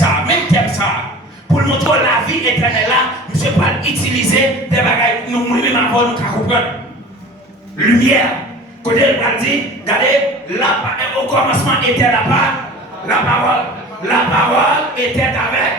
ça, même thème ça. Pour montrer la vie éternelle là, je ne vais pas utiliser des bagages que nous-mêmes avant nous comprendre. Lumière. Quand elle va dire, regardez, au commencement était la parole. La parole était avec.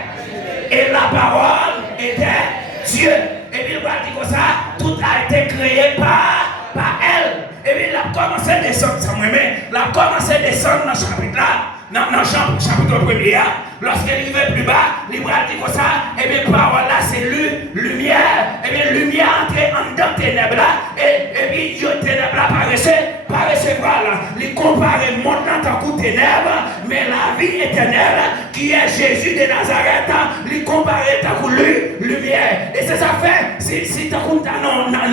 Et la parole était Dieu. Et puis il va dire comme ça, tout a été créé par elle. Et puis il a commencé à descendre, ça moi-même. Il a commencé à descendre dans ce chapitre-là. Dans le chapitre 1er, lorsqu'il arrive plus bas, il va dire comme ça, et bien parole là c'est lumière, et bien lumière entrait en dedans ténèbres là, et puis les ténèbres là paraissait voilà, il compare le monde dans tant coup ténèbres, mais la vie éternelle qui est Jésus de Nazareth, il compare tant coup lumière, et c'est ça fait, si tant coup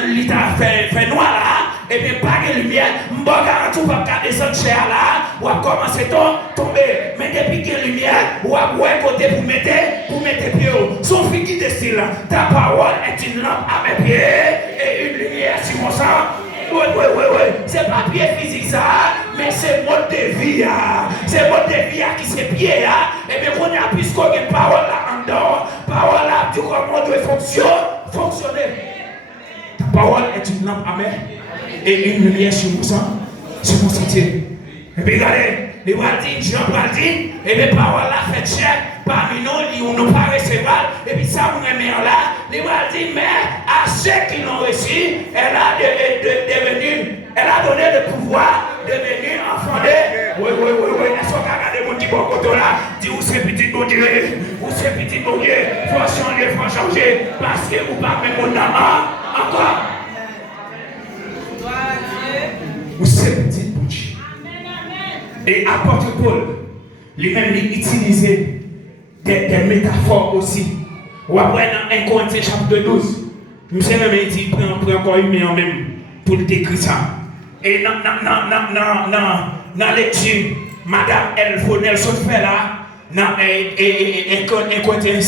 l'état fait noir là, et bien pas de lumière, m'boga tout pas descendre cher là, ou à commencer tomber, mais depuis que la lumière, ou à côté pour mettre pied haut. Son figure de style, ta parole est une lampe à mes pieds et une lumière sur mon sang. Oui. C'est pas pied physique ça, mais c'est mode de vie. C'est mode de vie qui c'est pied. Et bien, on a plus qu'on a une parole là en dehors. Parole là, tu crois qu'on doit fonctionner. Ta parole est une lampe à mes et une lumière sur mon sang, sur mon sentier. Et puis regardez. Les Waldines, Jean Waldine, et les paroles là fait cher parmi nous, on nous pas recevoir, et puis ça, on est là, les Waldines, mais à ceux qui l'ont reçu, elle a donné le pouvoir de devenir enfant de. Oui, est-ce qu'on a regardé mon petit bon côté là, dit où c'est petit bon Dieu, faut changer, parce que vous parlez mon nom encore. Où c'est petit bon Dieu. Et apôtre Paul, lui-même, il utilisait des métaphores aussi. Ou après, dans 1 Corinthiens chapitre 12, nous savons même, il prend encore une meilleure même pour décrire ça. Et dans la lecture, Madame Elfonel se fait là, dans 1 Corinthiens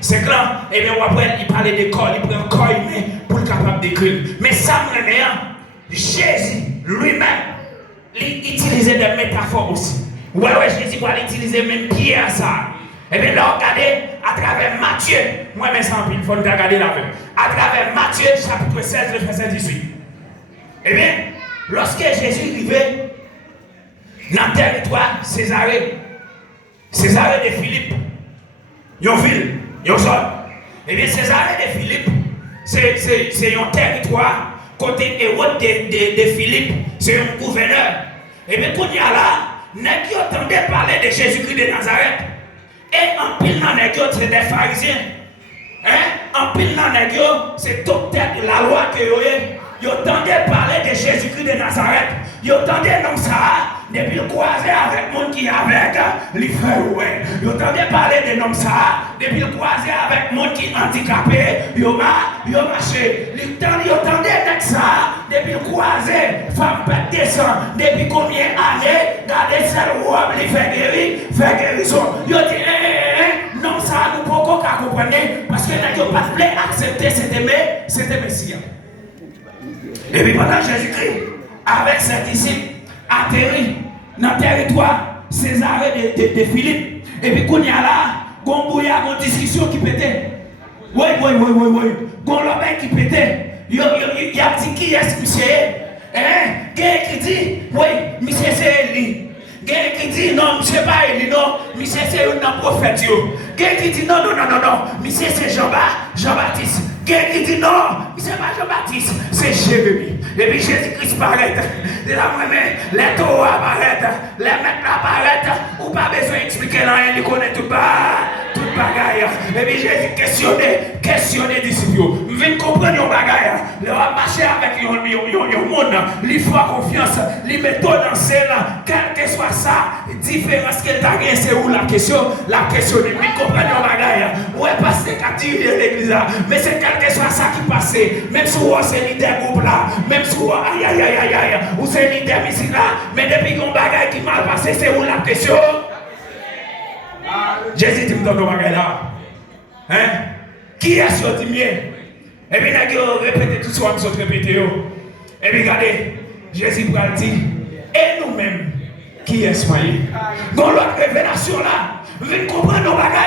5 là, et bien après, il parlait de corps, il prend corps humain pour être capable d'écrire. Mais ça, Jésus lui-même, il utilisait des métaphores aussi. Ouais, Jésus va utiliser même Pierre ça. Et bien là, regardez, à travers Matthieu, moi, mais ça, il faut regarder là. À travers Matthieu, chapitre 16, le verset 18. Eh bien, lorsque Jésus arrivait dans le territoire Césarée de Philippe, une ville, une zone. Eh bien, Césarée de Philippe, c'est un territoire. Côté Hérode de Philippe, c'est un gouverneur. Et bien, quand il y a là, n'est-ce qu'il entendait parler de Jésus-Christ de Nazareth? Et en pile, c'est des pharisiens. En pile, c'est toute tête de la loi que vous avez. Ils entendaient parler de Jésus-Christ de Nazareth. Ils entendaient non ça. Depuis le croisé avec le monde qui est avec, les frères, ouais. Ils entendaient parler de nom ça. Depuis le croisé avec le monde qui est handicapé, ils ont marché. Ils entendaient avec ça. Depuis le croisé, femme pète descend. Depuis combien d'années, gardez celle robe, les fait guérison. Ils ont dit, non, ça, nous ne pouvons pas comprendre. Parce que nous n'avons pas voulu accepter cet Messie. Et puis pendant Jésus-Christ, avec ses disciples, atterri dans le territoire Césarée de Philippe. Et puis, quand il y a là, il y a une discussion qui pétait. Oui. Gon l'obé qui pétait. Il y a dit qui est monsieur? Quelqu'un qui dit, oui, monsieur c'est Élie. Quelqu'un qui dit, non, monsieur pas Élie, non, monsieur c'est un prophète. Quelqu'un qui dit, non, monsieur c'est Jean-Baptiste. Quelqu'un qui dit, non, c'est pas Jean-Baptiste, c'est Jérémie. Et puis Jésus-Christ paraît. De la moi-même, les taureaux apparaissent, les maîtres apparaissent. Ou pas besoin d'expliquer rien, il connaît tout bagaille. Et puis Jésus questionner les disciples. Vous venez comprendre les bagaille. Ils vont marcher avec le monde. Il faut confiance. Les méthodes dans celle-là, quel que soit ça, différence qu'elle t'a gagné, c'est où la question? La question de bien comprendre les bagaille. Ouais, parce que quand tu es l'église, mais c'est quel que soit ça qui passe. Même si vous êtes leader groupe là, même si vous vous êtes leader musique là, mais depuis qu'on bagaille qui mal passé, c'est où la question? Jésus dit dans nos bagailles là. Qui est sur le mien? Et puis, nous répétez tout ce qu'on nous répété. Et puis, regardez, Jésus va dire, et nous-mêmes, qui est soyez? Dans l'autre révélation là, vous venez comprendre nos bagailles.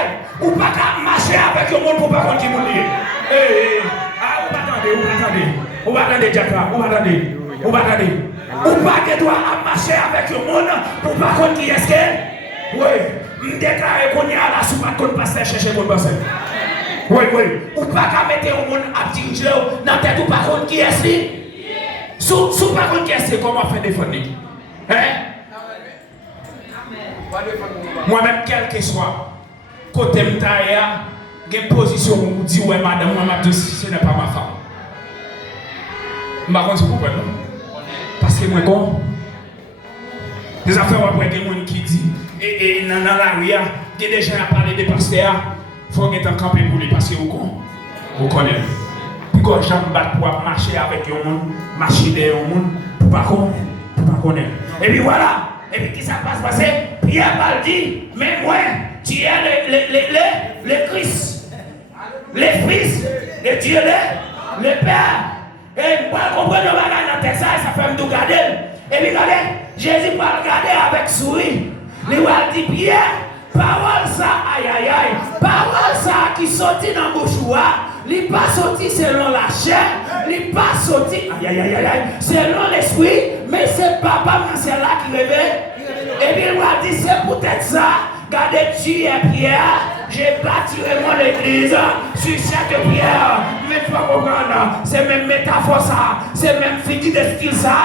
un monde pour pas qui monde. Ou pas attendre Jacques, ou pas attendre. Ou pas que doit marcher avec le monde pour pas contre qui est-ce que. Oui, me déclarer qu'on y a là sous pas contre passer chercher mon passer. Oui. Ou pas qu'à mettre au monde à diriger dans tête ou pas contre qui est-ce que. Sous pas contre qui est-ce que comment faire défendre. Hein? Moi-même, quel que soit, côté m'taïa, j'ai une position où je dis, ouais, madame, moi, ce n'est pas ma femme. Je ne sais pas si vous comprenez. Parce que moi, bon, des affaires après, il y a des gens qui disent, et dans la rue, il y a des gens qui parlent des pasteurs, il faut être en campé pour les passer au con. Vous connaissez. Puis quand j'aime battre pour marcher avec les gens, marcher derrière les gens, pour pas connaître. Et puis voilà. Et puis, qui ça passe passer? Pierre va dit, mais moi, tu es le Christ, le Fils de Dieu, le Père. Et moi, je comprends le bagage dans tes ça fait me tout garder. Et puis, regardez, Jésus va regarder avec sourire. Il va dire, Pierre, parole ça, aïe, parole ça qui sortit dans mon choix. Il n'est pas sorti selon la chair, il n'est pas sorti selon l'esprit, mais c'est papa, c'est là qui révèle. Et puis il m'a dit, c'est peut-être ça. Regardez, tu es Pierre, j'ai bâti mon église sur cette pierre. Mais tu vas comprendre, c'est même métaphore ça, c'est même figure de style ça.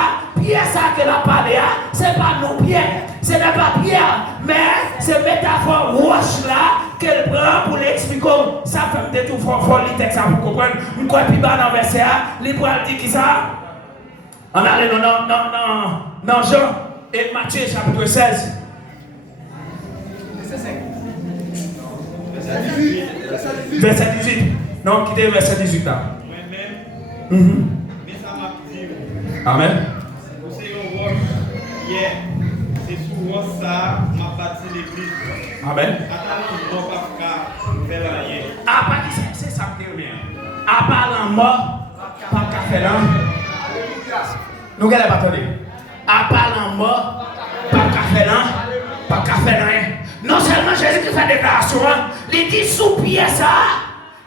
Pierre, ça qu'elle a parlé, c'est pas nos pierres, ce n'est pas Pierre, mais c'est métaphore roche là qu'elle prend pour l'expliquer. Ça fait me détour fort le texte pour comprendre. Une fois plus bas dans le verset, il dit qui ça? On allait non, Jean et Matthieu chapitre 16. Verset 18. Non, quittez le verset 18 là. Moi-même, mais ça m'a dit. Amen. C'est souvent ça, m'a bâti l'église. Amen. Attends, non, pas faire rien. Ah, pas qui c'est ça qui est bien. À part la mort, pas qu'à faire là. Nous n'allons pas attendre. À part la mort, pas qu'à faire là, pas qu'à faire rien. Non seulement Jésus qui fait déclaration, il dit sous Pierre ça,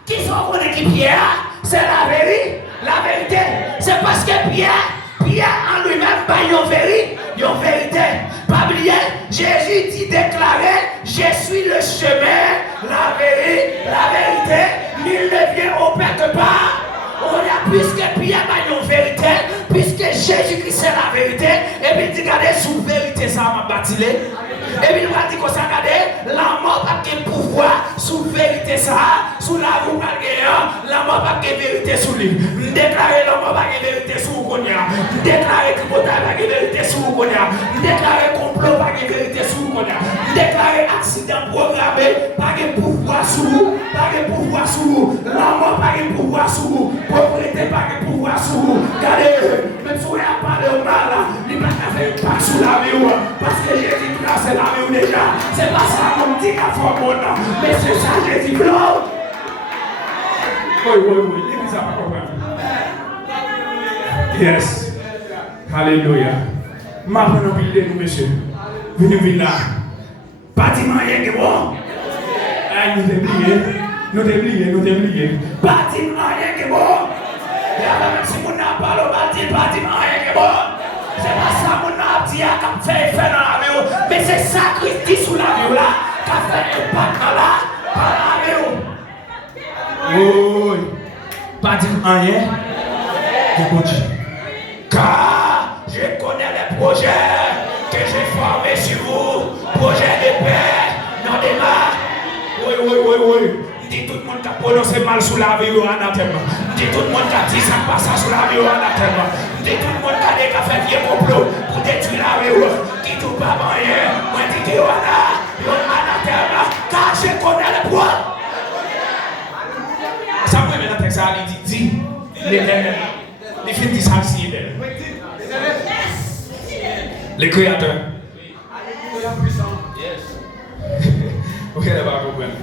qui sont connus qui Pierre, c'est la vérité. La vérité, c'est parce que Pierre en lui-même, pas une vérité. Pas oublier, Jésus dit déclarer, je suis le chemin, la vérité, nul ne vient au Père que par. Puisque Pierre a une vérité, puisque Jésus-Christ c'est la vérité, et puis il dit, regardez, sous vérité ça m'a bâtilé. Et puis il va dire qu'on s'en regardez, la mort n'a pas de pouvoir, sous vérité ça, sous la roue pas de la mort n'a pas de vérité sous lui. Déclarer la mort n'a pas de vérité sous vous, déclarer que votre n'a pas de vérité sous vous, déclarer complot n'a pas de vérité sous vous, déclarer accident programmé, pas de pouvoir sous vous, pas de pouvoir sous vous, la mort n'a pas de pouvoir sous vous. Propriété pas de pouvoir sur vous. Regardez, même si vous avez parlé au mal, il n'a pas fait pas sous la vie. Parce que Jésus place la vie déjà. C'est pas ça qu'on dit qu'à fort mon nom. Mais c'est ça Jésus blanc. Oui, l'église a pas compris. Yes. Alléluia. Maintenant, nous venons nous, monsieur. Venez là. Pas dire rien que bon. Nous t'oublions. Pas dire rien que bon. Et même si on n'a pas le bâti, pas dire rien que bon. C'est pas ça qu'on a dit à fait dans la vie. Mais c'est ça Christ dit sous la vie là. Qu'a fait un pas dans la vie. Oui. Pas dire rien que bon Dieu. Car je connais les projets que j'ai formés sur vous. Projets de paix, non de mal. Oui. Dit tout le monde qui a prononcé mal sous la vie ou anathème. Dit tout le monde qui a dit ça passe sous la vie ou anathème. Dit tout le monde qui a fait vieux complot pour détruire la vie. Dit tout pas rien. Moi dit que anathème. Car je connais le poids. Ça me met dans le texte, il dit l'éternel. Les films disent ça aussi. Les créateurs. Ok, là-bas, vous comprenez.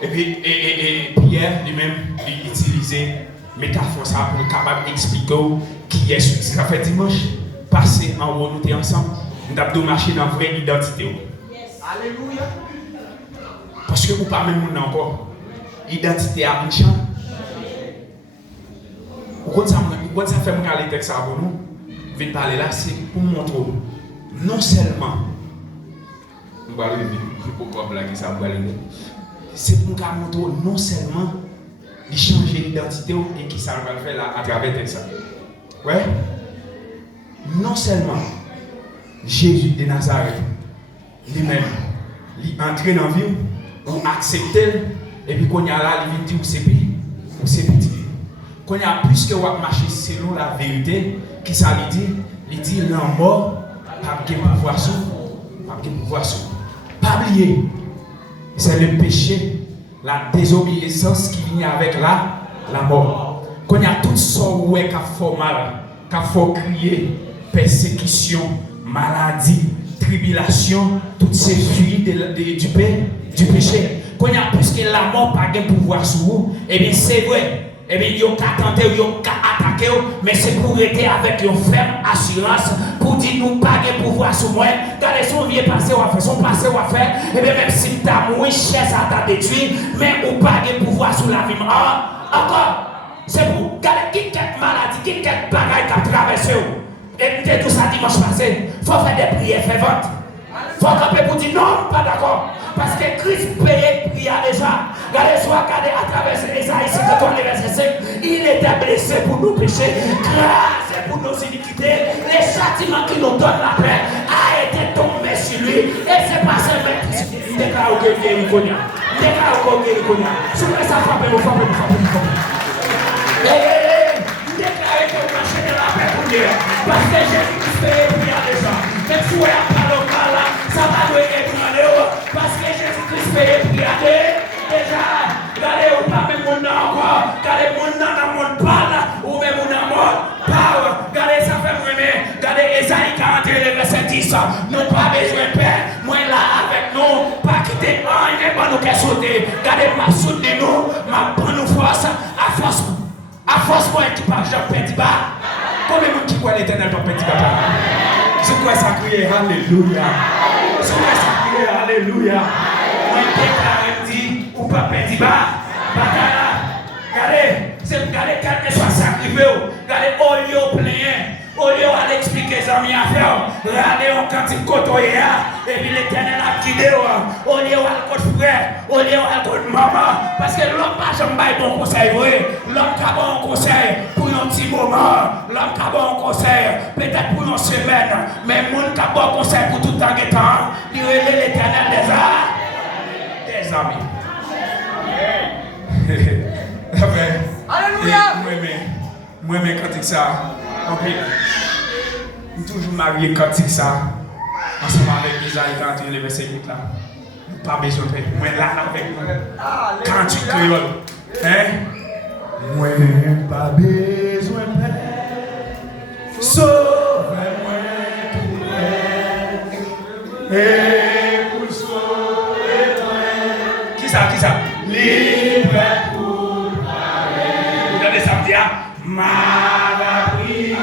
Et puis Pierre lui-même utilisait métaphore ça pour être capable d'expliquer qui est ce qui a fait dimanche. Passer en haut, nous ensemble, nous avons marché dans la vraie identité. Alléluia. Parce que puisque vous pas même monde encore. Identité a une chance. Pourquoi ça fait me caler texte ça pour nous? Venez parler là, c'est pour montrer non seulement on va lever, pourquoi blaguer ça, on va lever. C'est pour montrer non seulement de changer l'identité et qui ça va le faire là à travers texte ça. Ouais. Non seulement Jésus de Nazareth lui-même, il entre dans la vie, ou accepter, et puis qu'on y a là, il dit, ou c'est petit. Qu'on y a plus que vous marcher selon la vérité, qui ça lui dit, la mort, pas de pouvoir sur, pas oublier, c'est le péché, la désobéissance qui vient avec la mort. Qu'on y a tout ça où est qu'a fait mal, qu'a fait crier, persécution, maladie, tribulation, toutes ces fuites du péché. Quand il y a plus que la mort pas de pouvoir sur vous, eh bien c'est vrai. Eh bien, il y a qu'à tenter, il y a qu'à attaquer, mais c'est pour être avec une ferme assurance, pour dire nous pas de pouvoir sur moi. Regardez son vieux passé ou à faire, son passé ou à faire, eh bien même si tu as moins cher, ça t'a détruit, mais ou pas de pouvoir sur la vie. Encore, c'est pour regarder quelques maladies, quelques bagailles qui ont traversé. Et tout ça dimanche passé, il faut faire des prières ferventes. Il faut camper pour dire non, pas d'accord. Parce que Christ payait prière déjà. Regardez, soit regardez à travers Esaïe 53, verset 5, il était blessé pour nos péchés, grâce pour nos iniquités. Les châtiments qui nous donnent la paix a été tombé sur lui. Et c'est pas seulement déclare que guéri Konya. Déclare que guéri Konya. Si vous ça frappez-vous. Déclarez que vous marchez dans la paix pour Dieu. Parce que Jésus-Christ fait prière déjà. Même si vous n'avez pas le mal là, ça va nous éprendre. Parce que Jésus-Christ fait prière déjà. Regardez, vous pas même mon nom encore. Regardez, mon nom dans mon parle. Ou même mon nom parle. Regardez, ça fait moi-même. Regardez, Esaïe 41, verset 10. Nous pas besoin de paix. Moi là avec nous. Pas quitter un, il n'est pas nous qui sauter. Regardez, ma soutenir nous. Ma bonne force. À force pour équipage de petit bas. Combien de gens qui croient l'éternel dans petit bas? Je crois ça crier Alléluia. Je crois ça crier Alléluia. Moi, je dis, ou pas petit bas. Regardez, quel que soit sacrifié. Regardez, au lieu de plaindre. Au lieu d'aller expliquer ce amis à faire, regardez on quantité côtoyer et puis l'éternel a quitté au lieu d'aller contre frère, au lieu d'aller contre maman, parce que l'homme pas jamais bon conseil, l'homme qui a bon conseil pour un petit moment, l'homme qui a bon conseil peut-être pour une semaine, mais le monde qui a bon conseil pour tout le temps, il relève l'éternel des amis. Alléluia. Moi, quand il ça. Je suis toujours marié quand il ça. Ensemble avec Isaïe quand il est verset 8 là. Pas besoin de faire. Moi là avec nous. Quand tu créoles. Hein? Moi pas besoin de faire. Sauve-moi tout et pour sauver moi. Qui ça? Libre pour parler. Vous avez samedi à ma prière.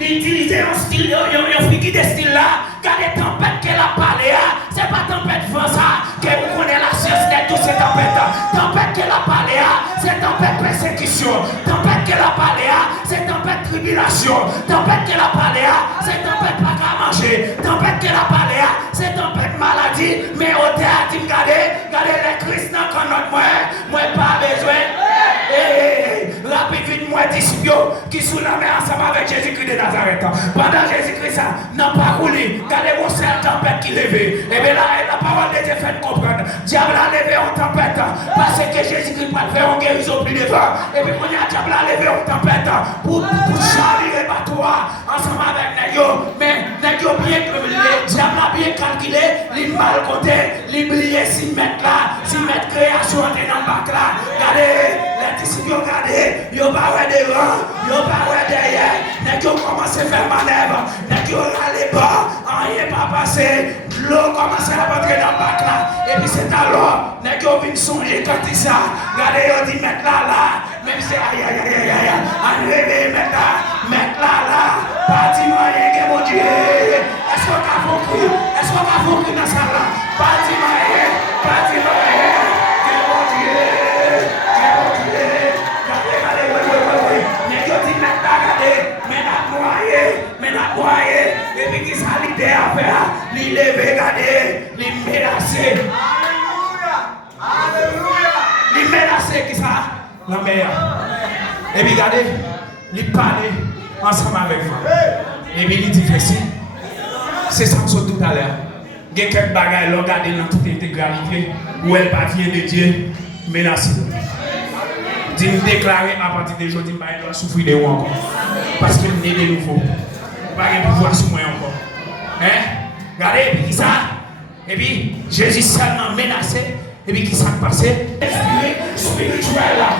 Utiliser un style, un figure de style là, car les tempêtes qu'elle a parlé, c'est pas tempête vent ça, que vous connaissez la science de toutes ces tempêtes. Tempête qu'elle a parlé, c'est tempête persécution. Tempête qu'elle a parlé, c'est tempête tribulation. Tempête qu'elle a parlé, c'est tempête pas qu'à manger. Tempête qu'elle a parlé, c'est tempête maladie. Mais au théâtre, regardez les Christ dans notre moi pas besoin. Rapide, moi, disciples qui sous la mer ensemble avec Jésus-Christ de Nazareth. Pendant Jésus-Christ, n'a pas roulé. Regardez vos seule tempête qui levait. Et bien là, la parole de Dieu fait comprendre. Diable a levé en tempête. Parce que Jésus-Christ va faire en guérison plus devant. Et puis, on a diable a levé en tempête. Pour charger les bateaux ensemble avec Négio. Mais Négio bien le diable a bien calculé. Il mal compté. Il oublié 6 mètres là. 6 mètres création dans le bac là. Regardez. Les disciples regardez, ils n'ont pas devant, ils n'ont pas derrière. Ils ont commencé à faire manœuvre, ils ont râlé bas, rien pas passer, l'eau commence à rentrer dans le bac là. Et puis c'est alors, n'est-ce qu'on vient songer quand il ça. Regardez, on dit mettre là, même si aïe, enlever, mettre là, parti moyen que mon Dieu. Est-ce qu'on a compris? Est-ce qu'on a compris dans ça là? Parti moyen, que mon Dieu. Regardez, n'est-ce qu'on dit mettre là, regardez, mais n'a noyé, et puis qui ça l'idée à faire, l'y lever, regardez, l'y menacer. L'y menacer, qui ça? La mère. Et puis regardez, l'y parler ensemble avec vous. Et puis l'y dit ceci. C'est ça que je tout à l'heure. Il y a quelques bagages, regardez dans toute intégralité, où elle parvient de Dieu, menacer. Dit me déclarer à partir de aujourd'hui, je vais souffrir de vous encore. Parce qu'il est de nouveau. Pas de pouvoir sur moi encore. Hein? Regardez, et puis qui ça? Et puis Jésus seulement menacé. Et puis qui s'est passé? Spirituel là.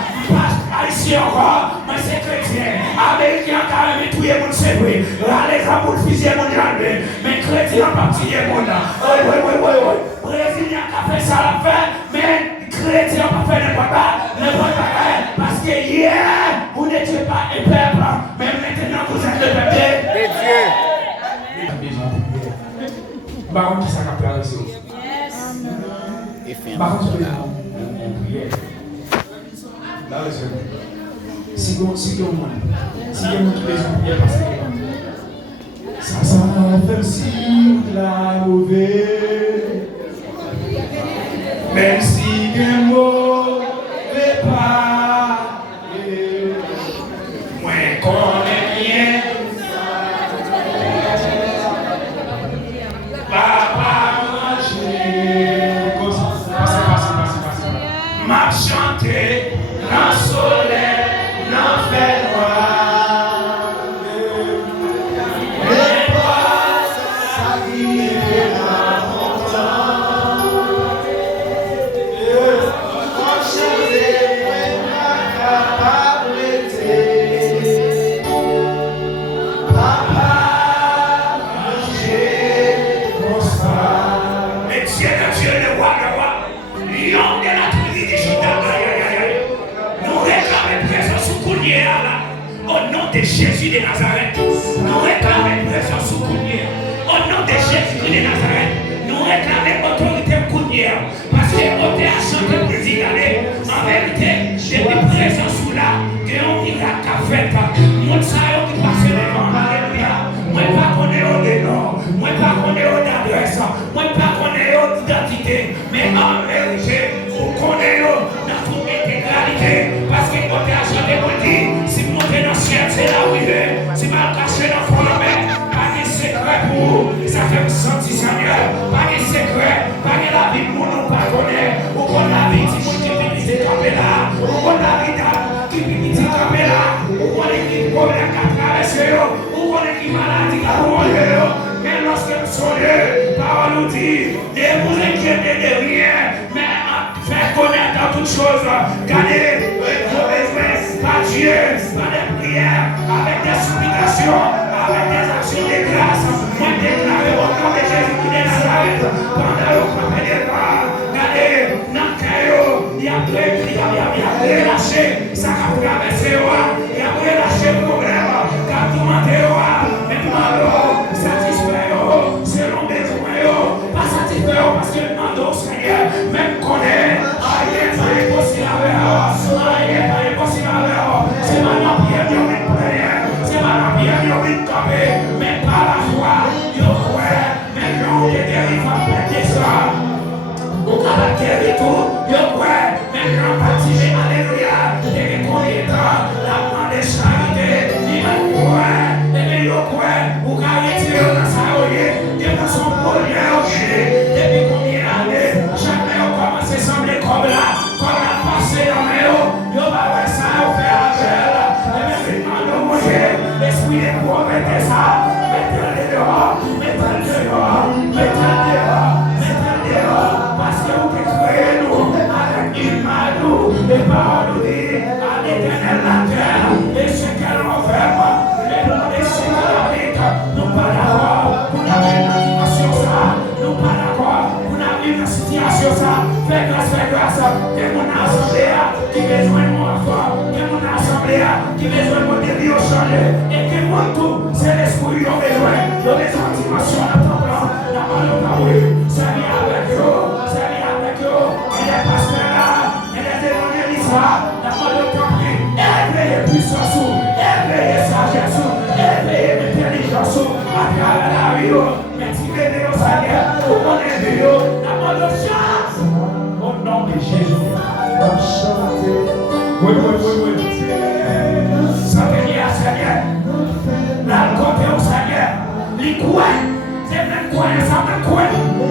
Ici encore, moi c'est chrétien. Américain quand même tout le monde c'est vrai. Là les gens pour fusil mon jardin. Mais chrétien en partie du monde là. Oui. Brésilien qui a fait ça la fin. Mais chrétien pas fait n'importe quoi. Parce que hier, vous n'étiez pas un peuple. Mais maintenant vous êtes le peuple de Dieu. Par contre, ça va faire aussi. Par contre, on prière. Là, le Seigneur. Si vous tous les jours priez parce que ça fait si la mauvaise. Même si un mot n'est pas moi connais bien. Papa manger. M'a chanté dans le soleil, dans le fait noir. Mais pas ça qui est là longtemps. On chantait ma capacité. Papa manger constant. Et Dieu le roi. Lion de la tribu de Juda, nous réclamons présence sous Kounier au nom de Jésus de Nazareth. Nous réclamons présence sous Kounier au nom de Jésus de Nazareth. Nous réclamons autorité Kounier parce que on a chanté président en vérité, depuis présence sous là, que on miracle qu'a fait. Mon saillot qui passe devant, alléluia. Moi pas qu'on est au dénom, moi pas qu'on est au d'adresse, moi pas qu'on est au d'identité, mais en vérité, vous connaissez dans toute intégralité, parce que quand tu as chanté pour dire, si vous montez dans le ciel, c'est là où il est, si vous caché dans le fond de la mer, pas de secret pour vous, ça fait me sentir Seigneur, pas de secret, pas de la vie pour nous pas connaître, ou qu'on la vie qui vous dit camper là, ou qu'on la vie qui vous dit camper là, ou qu'on est qui problème qui a traversé, ou qu'on est qui maladie qui a mangé, mais lorsque nous sommes parole nous dit, ne vous inquiétez de rien, mais faites connaître dans toutes choses, gardez vos besoins par Dieu, par des prières, avec des supplications, avec des actions de grâce. Moi, déclarez au nom de Jésus de Nazareth, pendant le propre départ, gardez, dans le caillot, il y a relâché, ça a traversé, il a relâché le problème, car tout le monde est maintenant, satisfait, selon besoin, pas satisfait, parce que le monde au Seigneur, même connaît, rien n'est impossible avec rien n'est impossible avec c'est maintenant bien, il y a une prière, c'est maintenant bien, il y a une camper, mais par la foi, il y a mais l'on est dérivé à mission ça. Fais grâce. Il y a mon assemblée qui a besoin de mon enfant. Il y a mon assemblée qui a besoin de mon début au changer. Et que mon tout, c'est l'esprit qui a besoin. Il y a des dimensions dans ton plan. Dans mon parole, c'est bien avec eux. Et les pasteurs là, et les évangélistes là, dans mon temps, éveillez puissance, éveillez sagesse, éveillez intelligence à travers la vie. Mettez-les au Seigneur, pour mon éveil, dans mon chance. Au nom de Jésus. Oui. Ça veut dire Seigneur. La côté au Seigneur. Les coins. C'est même quoi, ça même quoi.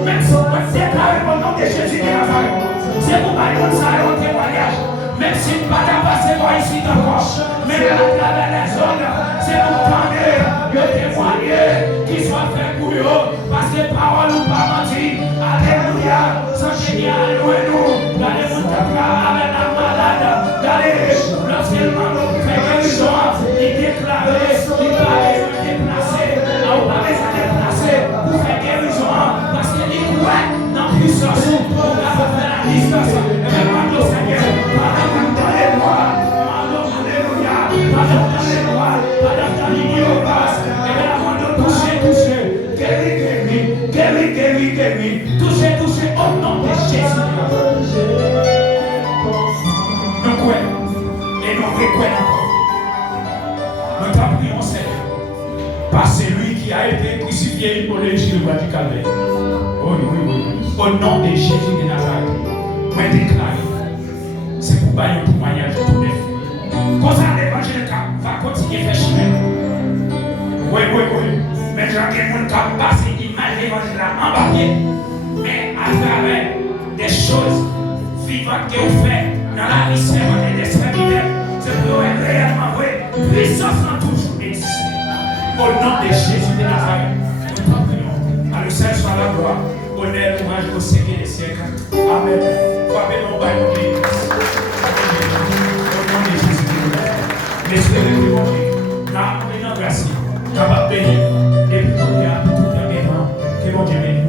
Même si on peut déclarer au nom de Jésus de Nazareth. C'est pour parler de ça au témoignage. Même si on ne va pas passer par ici encore. Mais à travers les zones, c'est pour tendre le témoigner qui soit fait pour eux. Parce que parole ou pas menti. Alléluia. Ça génial, nous. Dans les montagnes, avec la malade. Lorsqu'elle m'a fait guérison, il déclarait, il parlait de déplacer. On va les déplacer pour faire guérison. Parce qu'il dit, ouais, dans la puissance, on va faire la distance. Mais pardon, Seigneur, pardon dans les lois. Pardon, alléluia. Pardon dans les lois. Pardon dans l'ignorance. Et bien, avant de toucher. Guéris. Toucher au nom de Jésus. Nous croyons et nous reconnaissons. Nous t'en prions, Seigneur, par celui qui a été crucifié pour l'évangile du Calvaire. Oui. Au nom de Jésus de Nazareth, moi déclare, c'est pour bailler un témoignage de tout neuf. Comme ça, l'évangile va continuer à faire chemin. Oui. Mais j'en ai mon cas passé l'image de l'évangile en papier, mais à travers des choses vivantes que vous faites dans la vie servante et des serviteurs, c'est pour être réellement vrai. Puissance en toujours exister. Au nom de Jésus de Nazareth, nous t'en prions. À le Seigneur soit la gloire, honneur, louange au siècle des siècles. Amen. Frapez mon bail au nom de Jésus de Nazareth. L'esprit de Dieu, n'a pas grâce, capable de bénir, et puis tout bien, que mon Dieu bénisse.